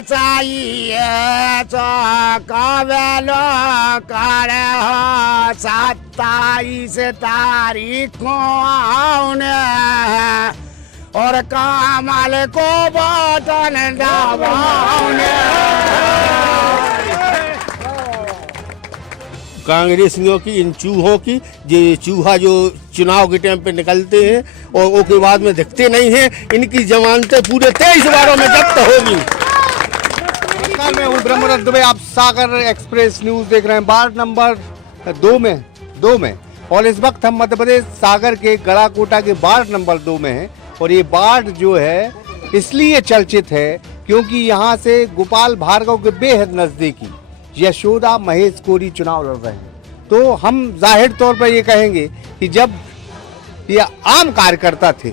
चाहिए चौकावेलो कर 27 तारीख को आउने और कमल को बटन दबाउने। कांग्रेसियों की इन चूहों की ये चूहा जो चुनाव के टाइम पे निकलते हैं और वो के बाद में दिखते नहीं हैं, इनकी जमानतें पूरे 23 बारों में जब्त होगी। नमस्कार, मैं हूँ ब्रह्मरथ दुबे, आप सागर एक्सप्रेस न्यूज देख रहे हैं। वार्ड नंबर 2 में और इस वक्त हम मध्य प्रदेश सागर के गड़ाकोटा के वार्ड नंबर 2 में हैं। और ये वार्ड जो है इसलिए चर्चित है क्योंकि यहाँ से गोपाल भार्गव के बेहद नजदीकी यशोदा महेश कोरी चुनाव लड़ रहे हैं। तो हम जाहिर तौर पर ये कहेंगे कि जब ये आम कार्यकर्ता थे,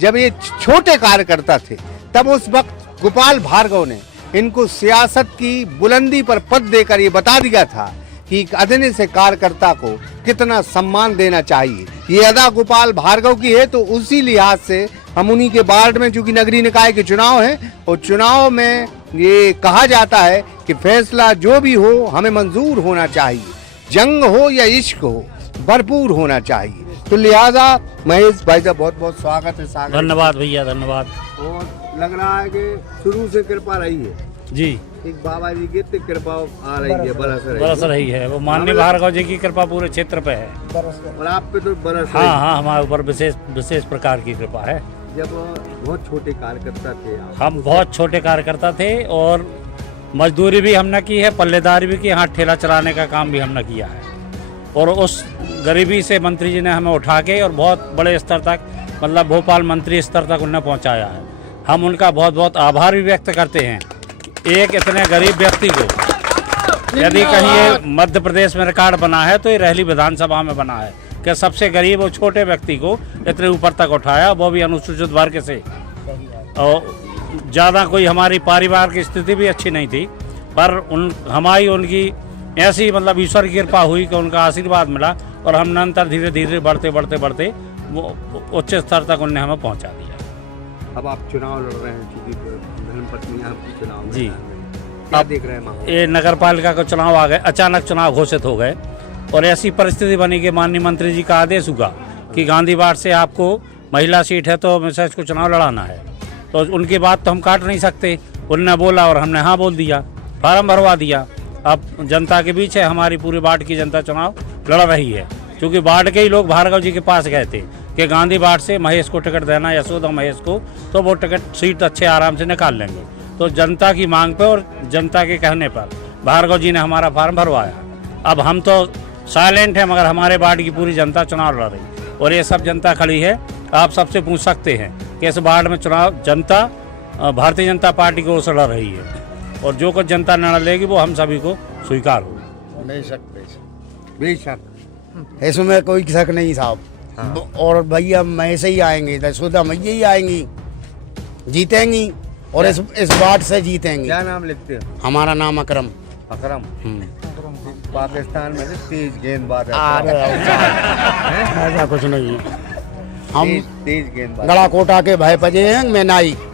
जब ये छोटे कार्यकर्ता थे, तब उस वक्त गोपाल भार्गव ने इनको सियासत की बुलंदी पर पद देकर ये बता दिया था कि एक अदने से कार्यकर्ता को कितना सम्मान देना चाहिए। ये अदा गोपाल भार्गव की है। तो उसी लिहाज से हम उन्हीं के वार्ड में, चूंकि नगरीय निकाय के चुनाव हैं और चुनाव में ये कहा जाता है कि फैसला जो भी हो हमें मंजूर होना चाहिए, जंग हो या इश्क हो, भरपूर होना चाहिए। तो लिहाजा महेश भाई का बहुत बहुत स्वागत है सागर। धन्यवाद भैया, धन्यवाद। और लग रहा है कि शुरू से कृपा रही है जी, एक बाबा जी की कृपा आ रही है, बरस रही है। वो माननीय भार्गव जी की कृपा पूरे क्षेत्र पे है और आप पे तो बरस रही है। हाँ, हमारे ऊपर विशेष प्रकार की कृपा है। जब बहुत छोटे कार्यकर्ता थे हम बहुत छोटे कार्यकर्ता थे और मजदूरी भी हमने की है, पल्लेदारी भी की, यहाँ ठेला चलाने का काम भी हमने किया है। और उस गरीबी से मंत्री जी ने हमें उठा के और बहुत बड़े स्तर तक, मतलब भोपाल मंत्री स्तर तक उन्हें पहुँचाया है। हम उनका बहुत बहुत आभार भी व्यक्त करते हैं। एक इतने गरीब व्यक्ति को यदि कहीं ये मध्य प्रदेश में रिकॉर्ड बना है तो ये रहली विधानसभा में बना है कि सबसे गरीब और छोटे व्यक्ति को इतने ऊपर तक उठाया, वो भी अनुसूचित वर्ग से। और ज़्यादा कोई हमारी पारिवारिक स्थिति भी अच्छी नहीं थी, पर उनकी ऐसी मतलब ईश्वर की कृपा हुई कि उनका आशीर्वाद मिला और हम निरंतर धीरे धीरे बढ़ते वो उच्च स्तर तक उन्होंने हमें पहुँचा दिया। अब आप चुनाव लड़ रहे हैं, चूंकि धर्मपत्नी आपकी चुनाव जी, आप देख रहे हैं ये नगर पालिका का चुनाव आ गए, अचानक चुनाव घोषित हो गए और ऐसी परिस्थिति बनी कि माननीय मंत्री जी का आदेश हुआ कि गांधी वार्ड से आपको महिला सीट है तो मिसेज को चुनाव लड़ाना है। तो उनकी बात तो हम काट नहीं सकते, उन्होंने बोला और हमने हाँ बोल दिया, फार्म भरवा दिया। अब जनता के बीच है, हमारी पूरे वार्ड की जनता चुनाव लड़ रही है। क्योंकि वार्ड के ही लोग भार्गव जी के पास गए थे कि गांधी वार्ड से महेश को टिकट देना, यशोदा महेश को, तो वो टिकट सीट अच्छे आराम से निकाल लेंगे। तो जनता की मांग पर और जनता के कहने पर भार्गव जी ने हमारा फार्म भरवाया। अब हम तो साइलेंट है, मगर हमारे वार्ड की पूरी जनता चुनाव लड़ रही और ये सब जनता खड़ी है। आप सबसे पूछ सकते हैं कि इस वार्ड में चुनाव जनता भारतीय जनता पार्टी को लड़ रही है और जो कुछ जनता निर्णय लेगी वो हम सभी को स्वीकार हो। बेशक इसमें कोई शक नहीं साहब। हाँ। और भैया महेश ही आएंगे, यशोदा मैया ही आएंगी, जीतेंगी और इस वार्ड से जीतेंगे। क्या नाम लिखते हो? हमारा नाम अकरम। अकरम पाकिस्तान में तेज गेंदबाज ऐसा कुछ नहीं है। हम तेज गेंदबाज गड़ाकोटा के भाई पजे हैं।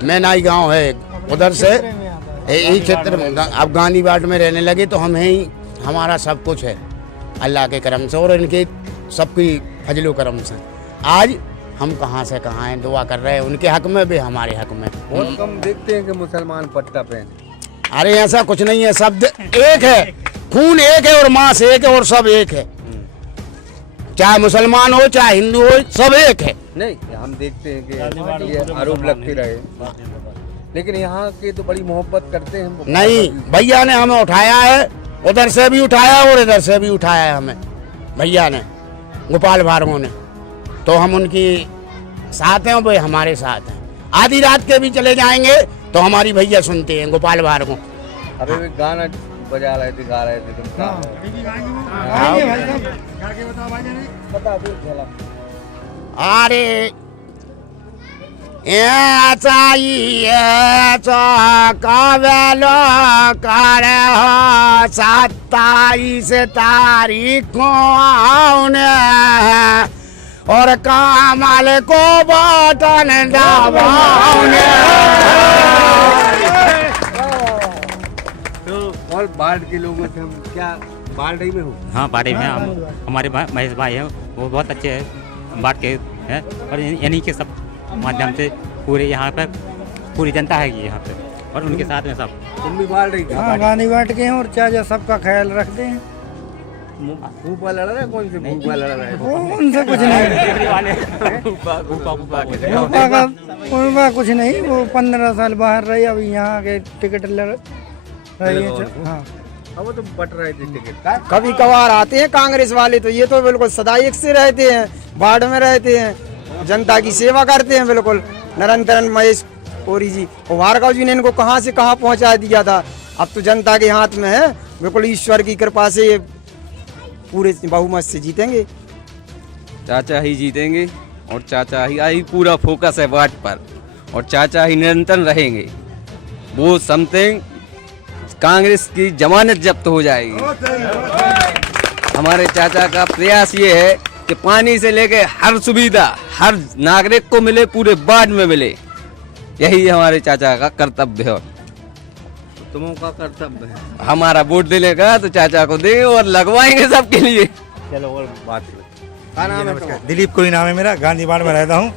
मैनाई गांव है, उधर से यही क्षेत्र में। अब गांधी वार्ड में रहने लगे तो हम ही, हमारा सब कुछ है अल्लाह के करम से और इनके सबकी फजलो करम से। आज हम कहाँ से कहाँ हैं, दुआ कर रहे हैं उनके हक में भी, हमारे हक में। बहुत कम देखते हैं कि मुसलमान पट्टा पहने। अरे ऐसा कुछ नहीं है, सब एक है, खून एक है और मांस एक है और सब एक है। चाहे मुसलमान हो चाहे हिंदू हो, सब एक है। नहीं, हम देखते हैं कि ये आरोप लगते रहे, लेकिन यहाँ के तो बड़ी मोहब्बत करते हैं। नहीं, भैया ने हमें उठाया है, उधर से भी उठाया और इधर से भी उठाया है हमें भैया ने, गोपाल भार्गव ने। तो हम उनकी साथ हैं, वो हमारे साथ हैं। आधी रात के भी चले जाएंगे तो हमारी भैया सुनते हैं, गोपाल भार्गव। अरे वे गाना बजा रहे थे, गा रहे थे तुम। अरे चाहिए चौकावेलो कर 27 तारीख को आउने और कमल को बटन दबाउने। और बाढ़ के लोगों से हम क्या बाढ़ में हो? हाँ बाड़ी में हम हमारे महेश भाई हैं, वो बहुत अच्छे हैं बाढ़ के हैं, और इन्हीं के सब माध्यम से पूरे यहाँ पर पूरी जनता है यहाँ पे, और उनके साथ में सब। तुम भी बाढ़ रही? हाँ गांधी बांट के हैं और चाचा सबका ख्याल रखते हैं। फूफा लड़ रहा है? कौन से फूफा लड़ रहा है? वो उनसे कुछ नहीं, फूफा कुछ नहीं, वो 15 साल बाहर रही, अभी यहाँ के टिकट लड़ रही है। हाँ अब वो तो बट रहे थे टिकट। कभी कभार आते हैं कांग्रेस वाले, तो ये तो बिल्कुल सदा एक से रहते हैं, बाढ़ में रहते हैं, जनता की सेवा करते हैं बिल्कुल निरंतर। महेश कोरी जी और भार्गव जी ने इनको कहाँ से कहाँ पहुँचा दिया था, अब तो जनता के हाथ में है। बिल्कुल ईश्वर की कृपा से ये पूरे बहुमत से जीतेंगे। चाचा ही जीतेंगे और चाचा ही पूरा फोकस है बाढ़ पर, और चाचा ही निरंतर रहेंगे। वो समथिंग कांग्रेस की जमानत जब्त हो जाएगी। हमारे चाचा का प्रयास ये है कि पानी से लेके हर सुविधा हर नागरिक को मिले, पूरे बाढ़ में मिले। यही हमारे चाचा का कर्तव्य है। तुमों का कर्तव्य है। हमारा वोट देगा तो चाचा को देंगे और लगवाएंगे सबके लिए। चलो और बात क्या नाम है? दिलीप कोई नाम है मेरा, गांधी बाढ़ में रहता हूँ।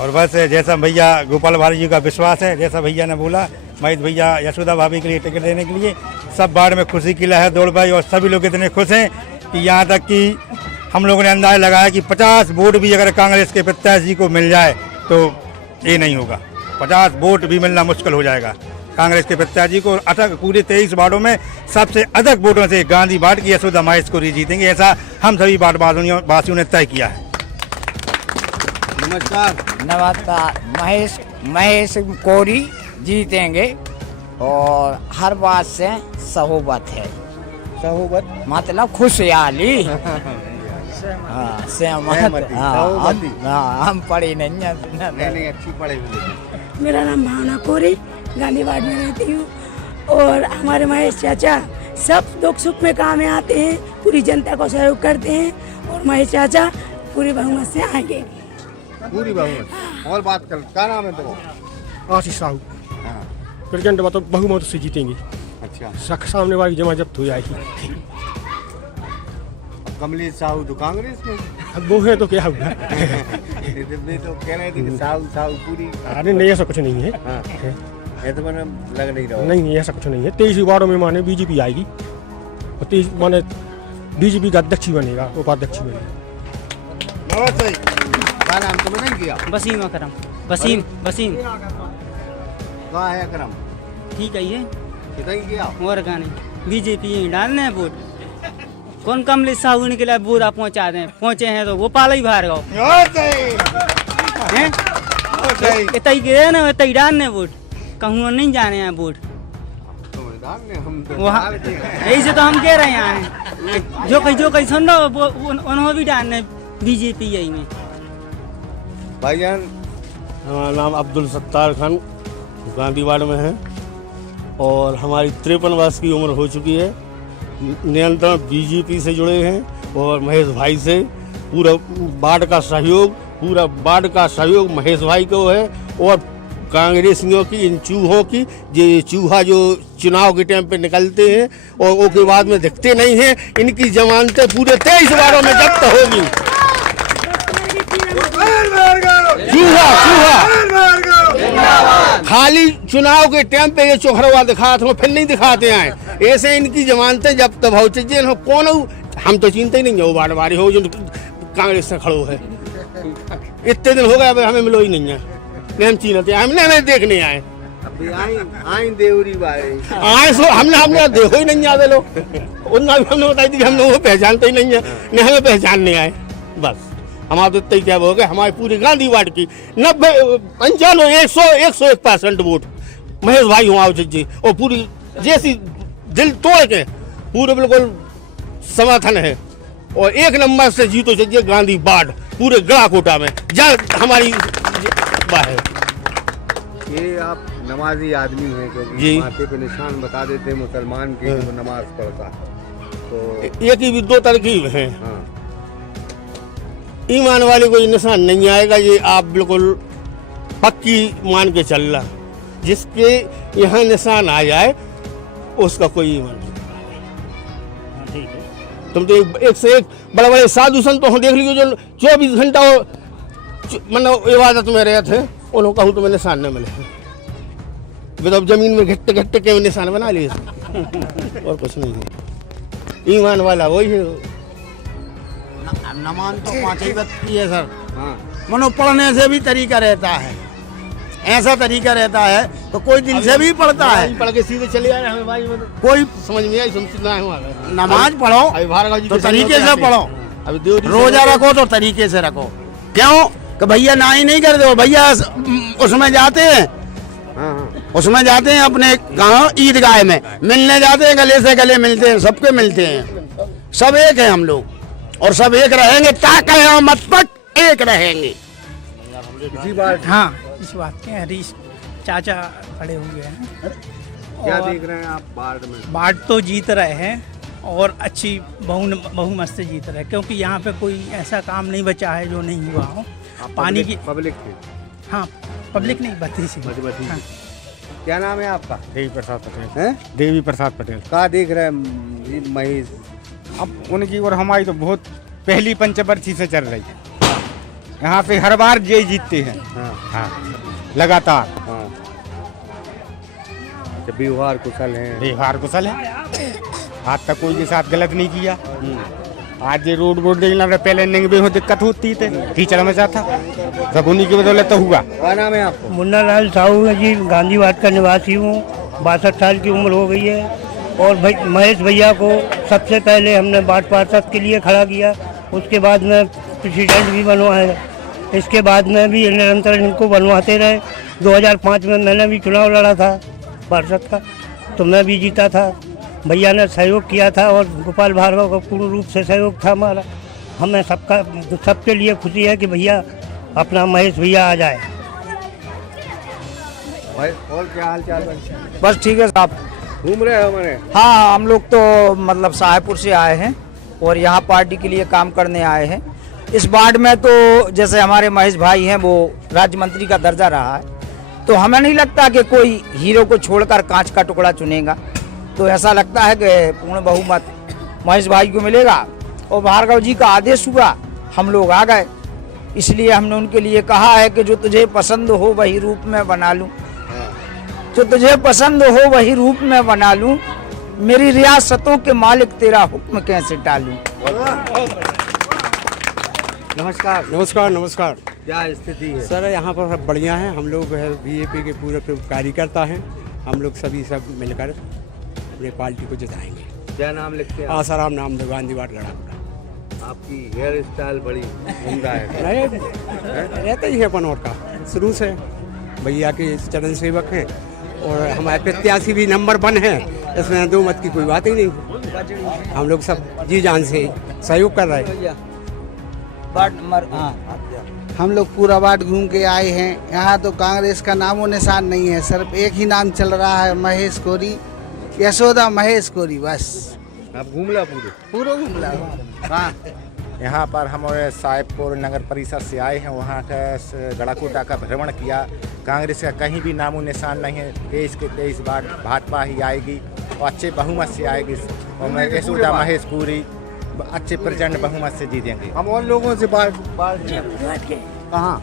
और बस जैसा भैया गोपाल भारी जी का विश्वास है, जैसा भैया ने बोला, महेश भैया यशोदा भाभी के लिए टिकट देने के लिए सब बाढ़ में खुशी की लहर दौड़ पाई, और सभी लोग इतने खुश हैं कि यहाँ तक कि हम लोगों ने अंदाजा लगाया कि 50 वोट भी अगर कांग्रेस के प्रत्याशी को मिल जाए तो ये नहीं होगा, 50 वोट भी मिलना मुश्किल हो जाएगा कांग्रेस के प्रत्याशी को। अटक पूरे 23 वार्डों में सबसे अधिक वोटों से गांधी बाढ़ की यशोदा महेश कोरी जीतेंगे, ऐसा हम सभी वार्ड वासियों ने तय किया है। नमस्कार। नमस्कार। महेश कोरी जीतेंगे और हर बात से सहूबत है। सहूबत मतलब खुशहाली। हाँ सहमत। हाँ हम पढ़े नहीं नहीं अच्छी पढ़े हुए। मेरा नाम भावना कोरी, गांधी वार्ड में रहती हूँ, और हमारे महेश चाचा सब दुख सुख में काम में आते हैं, पूरी जनता को सहयोग करते हैं, और महेश चाचा पूरी बहुमत से आएंगे। पूरी बहुमत। और बात कर, क्या नाम है तुम्हारा? आशीष साहू। प्रेसिडेंट तो बहुमत से जीतेंगे। अच्छा। सामने वाली जमा जब्त हो जाएगी। कमलेश साहू तो कांग्रेस में, अब वो है तो क्या हुआ? ये तो कह रहे थे कि साहू पूरी। अरे नहीं ऐसा कुछ नहीं है। हाँ। ये तो मैंने लग नहीं रहा। नहीं ऐसा कुछ नहीं है। 23 वार्डों में माने बीजेपी आएगी, और 23 माने बीजेपी का अध्यक्ष बनेगा, उपाध्यक्ष बनेगा। बहुत सही। क्या नाम तुमने नहीं किया? वसीम अकरम। वसीम कहाँ है अकरम? ठीक है ये कितना किया? और गाने बीजेपी डालने हैं वोट। कौन कमलेश साहू के लिए बुरा पहुंचा दें, पहुंचे हैं तो गोपाल ही भार्गव हैं। इतई गिरे ना इतई डालने वोट, कहूँ नहीं जाने हैं वोट वहाँ। यही से तो हम कह रहे हैं, जो कहीं सुन रहा हो उन्होंने भी डालने बीजेपी यही में। भाईजान हमारा नाम अब्दुल सत्तार खान, गांधी वार्ड में है, और हमारी 53 वर्ष की उम्र हो चुकी है। निरंतर बीजेपी से जुड़े हैं, और महेश भाई से पूरा बाढ़ का सहयोग महेश भाई को है। और कांग्रेसियों की, इन चूहों की, ये चूहा जो चुनाव के टाइम पे निकलते हैं और वो के बाद में दिखते नहीं हैं, इनकी जमानतें पूरे 23 वार्डों में जब्त होगी। चूहा खाली चुनाव के टाइम पे ये चोखरवा दिखाते हो, फिर नहीं दिखाते हैं। ऐसे इनकी जमानतें जब्त हो चाहिए। कौन हो हम तो चिंता ही नहीं है, वो वार्ड वारी हो जो कांग्रेस से खड़ो है। इतने दिन हो गए, अब हमें मिलो ही नहीं है, हम चीनते हमने हमें देखने आए। अभी आई देवरी भाई आए सो हमने देखो ही नहीं आते लोग। उतना भी हमने बताई थी कि हम लोग पहचानते ही नहीं है, नहीं हमें पहचानने आए। बस हमारा तो इतना ही क्या हो गया। हमारे पूरी गांधी वार्ड की 90 95 101% वोट महेश भाई हुआ जी, और पूरी जैसी दिल तोड़ के पूरे बिल्कुल समर्थन है, और 1 नंबर से जीतो चाहिए गांधी वार्ड पूरे गढ़ाकोटा में, जहाँ हमारी है। ये आप नमाजी आदमी हैं, क्योंकि माथे पे निशान बता देते हैं मुसलमान के जो नमाज पढ़ता है, तो एक ही 2 तरकीब है। हाँ। ईमान वाले को ये निशान नहीं आएगा, ये आप बिल्कुल पक्की मान के चल रहा। जिसके यहाँ निशान आ जाए उसका कोई ईमान नहीं। तुम तो एक से एक बड़े बड़े साधु संत तो हम देख लीजिए जो 24 घंटा मतलब इबादत में रहे थे, उन्होंने कहूँ तो मैं निशान न मिले। वे तो जमीन में घिट्टे घिट्टे के निशान बना लिए और कुछ नहीं है। ईमान वाला वही है। नमाज तो 5 ही वक्त की है सर। मनो पढ़ने से भी तरीका रहता है, ऐसा तरीका रहता है तो कोई दिल से भी पढ़ता है। पढ़ के सीधे चले आए हमें भाई, कोई समझ में आई सुनना है। नमाज पढ़ो तो तरीके से पढ़ो, अभी रोजा रखो तो तरीके से रखो। क्यों कि भैया ना ही नहीं कर दो, भैया उसमें जाते हैं, उसमें जाते हैं अपने गाँव ईदगाह में मिलने जाते हैं, गले से गले मिलते हैं, सबके मिलते हैं। सब एक है हम लोग और सब एक रहेंगे, क़यामत तक एक रहेंगे। इसी बार हाँ, इस बात के हरीश चाचा खड़े हुए हैं। क्या और देख रहे हैं आप बाढ़ में? बाढ़ तो जीत रहे हैं और अच्छी बहुमत से जीत रहे हैं, क्योंकि यहाँ पे कोई ऐसा काम नहीं बचा है जो नहीं हुआ हो। पानी की पब्लिक थे। हाँ, पब्लिक नहीं, बत्ती सी। हाँ। क्या नाम है आपका? देवी प्रसाद पटेल। हैं? देवी प्रसाद पटेल। कहाँ देख रहे हैं महेश? अब उनकी और हमारी तो बहुत पहली पंचवर्षी से चल रही है। यहाँ पे हर बार ये जीतते हैं। हाँ, लगातार। हाँ, व्यवहार कुशल है। व्यवहार कुशल है, आज तक कोई के साथ गलत नहीं किया। आज ये रोड देखना पहले नहीं भी दिक्कत होती थी, कीचड़ में जाता, सब उन्हीं की बदौलत तो हुआ। क्या नाम है आपको? मुन्ना लाल साहू है जी, गांधीवाद का निवासी हूँ। 62 साल की उम्र हो गई है और भाई महेश भैया को सबसे पहले हमने वार्ड पार्षद के लिए खड़ा किया, उसके बाद में प्रेसिडेंट भी बनवाया, इसके बाद में भी निरंतर इनको बनवाते रहे। 2005 में मैंने भी चुनाव लड़ा था पार्षद का, तो मैं भी जीता था। भैया ने सहयोग किया था और गोपाल भार्गव का पूर्ण रूप से सहयोग था हमारा। हमें सबके लिए खुशी है कि भैया अपना महेश भैया आ जाए। भाई और क्या हाल चाल है? बस ठीक है साहब। घूम रहे हो मैंने? हाँ, हम लोग तो मतलब साहेबपुर से आए हैं और यहाँ पार्टी के लिए काम करने आए हैं। इस वार्ड में तो जैसे हमारे महेश भाई हैं, वो राज्य मंत्री का दर्जा रहा है, तो हमें नहीं लगता कि कोई हीरो को छोड़कर कांच का टुकड़ा चुनेगा। तो ऐसा लगता है कि पूर्ण बहुमत महेश भाई को मिलेगा और भार्गव जी का आदेश हुआ, हम लोग आ गए। इसलिए हमने उनके लिए कहा है कि जो तुझे पसंद हो वही रूप में बना लूं, जो तुझे पसंद हो वही रूप में बना लूं, मेरी रियासतों के मालिक तेरा हुक्म कैसे टालूं। नमस्कार। नमस्कार। नमस्कार। क्या स्थिति है? सर यहाँ पर सब बढ़िया है, हम लोग बीजेपी के पूरे कार्यकर्ता हैं, हम लोग सभी सब मिलकर अपनी पार्टी को जिताएंगे। क्या नाम लिखते हैं? आसाराम नाम दो, गांधीवाड़ गड़ा। आपकी हेयर स्टाइल बड़ी उम्दा है। रहता ही है अपन और का, शुरू से भैया के चरण सेवक हैं और हमारे प्रत्याशी भी नंबर 1 है, इसमें दो मत की कोई बात ही नहीं। हम लोग सब जी जान से सहयोग कर रहे हैं। वार्ड नंबर हम लोग पूरा वार्ड घूम के आए हैं। यहाँ तो कांग्रेस का नामो निशान नहीं है, सिर्फ एक ही नाम चल रहा है, महेश कोरी, यशोदा महेश कोरी, बस। आप घूमला पूरा घूमला। हाँ, यहाँ पर हम साहेबपुर नगर परिषद से आए हैं, वहाँ का गड़ाकोटा का भ्रमण किया। कांग्रेस का कहीं भी नामो निशान नहीं है। 23 के 23 बार भाजपा ही आएगी और अच्छे बहुमत से आएगी और यशोदा महेश कोरी अच्छे प्रचंड बहुमत से जीतेंगे। हम और लोगों से बात कहाँ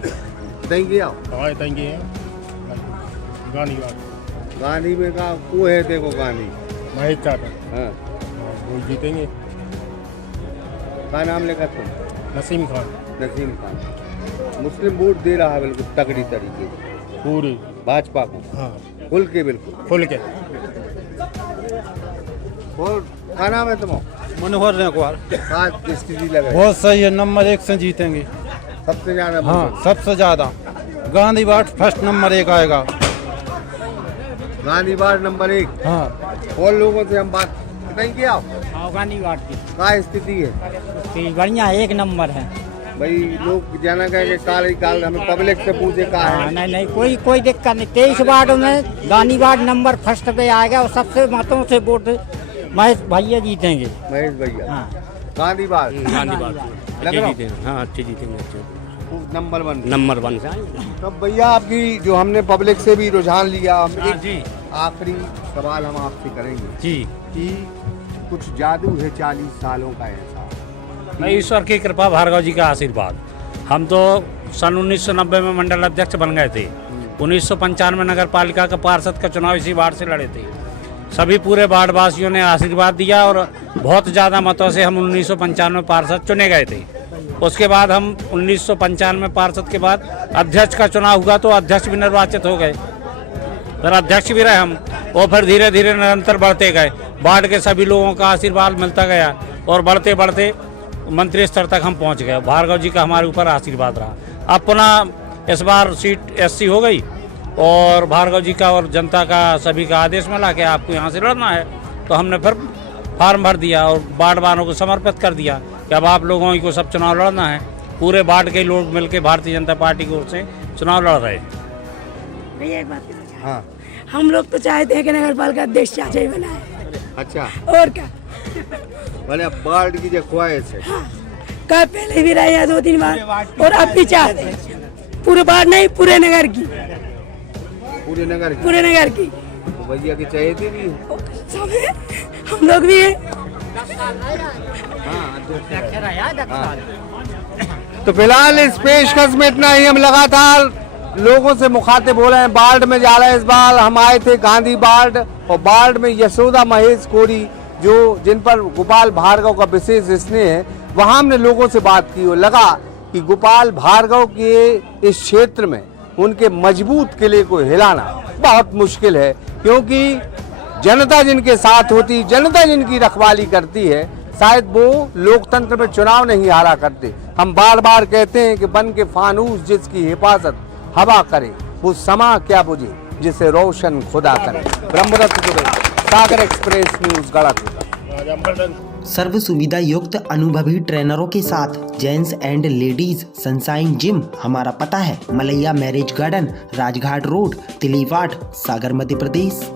देंगे? गांधी में का वो है, देखो गांधी महेश चाचा। हाँ, वो जीतेंगे। क्या नाम लेकर तुम? नसीम खान। नसीम खान। मुस्लिम वोट दे रहा है बिल्कुल तगड़ी तरीके से पूरी भाजपा को। हाँ, खुल के बिल्कुल खुल के। और क्या नाम है तुम? मनोहर रेखवार। क्या स्थिति लग रही है? बहुत सही है, नंबर 1 से जीतेंगे सबसे ज्यादा? हाँ, सबसे ज्यादा गांधीवाड़ फर्स्ट नंबर 1 आएगा। गांधीवाड़ नंबर 1। हाँ, और लोगों से हम बात बताएंगे। आप गांधीवाड़ की क्या स्थिति है? बढ़िया, 1 नंबर है भाई। लोग जाना कहे काल ही काल, हमें पब्लिक से पूछे कहा है। नहीं, कोई दिक्कत नहीं। 23 वार्ड में गांधीवाड़ नंबर फर्स्ट पे आएगा और सबसे मतों से वोट महेश भैया जीतेंगे। महेश भैया। हाँ, गांधीवाड़ लग रहा है? हाँ, अच्छे जीतेंगे। नंबर 1 नंबर 1 से तब भैया आपकी जो हमने पब्लिक से भी रुझान लिया, आखिरी सवाल हम आपसे करेंगे जी कि कुछ जादू है 40 सालों का ऐसा। नहीं, ईश्वर की कृपा, भार्गव जी का आशीर्वाद। हम तो सन 1990 में मंडल अध्यक्ष बन गए थे। 1995 में नगर पालिका का पार्षद का चुनाव इसी वार्ड से लड़े थे। सभी पूरे वार्ड वासियों ने आशीर्वाद दिया और बहुत ज़्यादा मतों से हम 1995 पार्षद चुने गए थे। उसके बाद हम 1995 पार्षद के बाद अध्यक्ष का चुनाव हुआ तो अध्यक्ष भी निर्वाचित हो गए, फिर अध्यक्ष भी रहे हम, और फिर धीरे धीरे निरंतर बढ़ते गए। वार्ड के सभी लोगों का आशीर्वाद मिलता गया और बढ़ते बढ़ते मंत्री स्तर तक हम पहुंच गए। भार्गव जी का हमारे ऊपर आशीर्वाद रहा। अब पुनः इस बार सीट एससी हो गई और भार्गव जी का और जनता का सभी का आदेश मिला कि आपको यहाँ से लड़ना है, तो हमने फिर फार्म भर दिया और वार्ड वालों को समर्पित कर दिया कि अब आप लोगों को सब चुनाव लड़ना है। पूरे वार्ड के लोग मिलकर भारतीय जनता पार्टी की ओर से चुनाव लड़ रहे हैं। भैया एक बात हाँ हम लोग तो चाहते हैं कि नगर पालिका अध्यक्ष चाचा ही बनाए। अच्छा, और क्या, मैंने वार्ड की जो ख्वाहिश है। कल पहले भी रहे हैं 2-3 बार और अब भी चाहते हैं। पूरे वार्ड नहीं, पूरे नगर की, पूरे नगर की, पूरे नगर की तो भैया की चाहते भी है। सब है, हम लोग भी हैं। तो फिलहाल इस पेशकश में इतना ही। हम लगातार लोगों से मुखातिब हो रहे हैं, वार्ड में जा रहे हैं। इस बार हम आए थे गांधी वार्ड और वार्ड में यशोदा महेश कोरी जो जिन पर गोपाल भार्गव का विशेष स्नेह है, वहां हमने लोगों से बात की और लगा कि गोपाल भार्गव के इस क्षेत्र में उनके मजबूत किले को हिलाना बहुत मुश्किल है, क्योंकि जनता जिनके साथ होती, जनता जिनकी रखवाली करती है, शायद वो लोकतंत्र में चुनाव नहीं हारा करते। हम बार बार कहते हैं कि बन के फानूस जिसकी हिफाजत हवा करे, वो समा क्या बुझे जिसे रोशन खुदा करे। Brahmadatt Dubey, Sagar Express News, Garhakota. सर्व सुविधा युक्त अनुभवी ट्रेनरों के साथ gents and ladies Sunshine gym. हमारा पता है Malaiya marriage garden, Rajghat road, Tiliwat, Sagar, Madhya प्रदेश।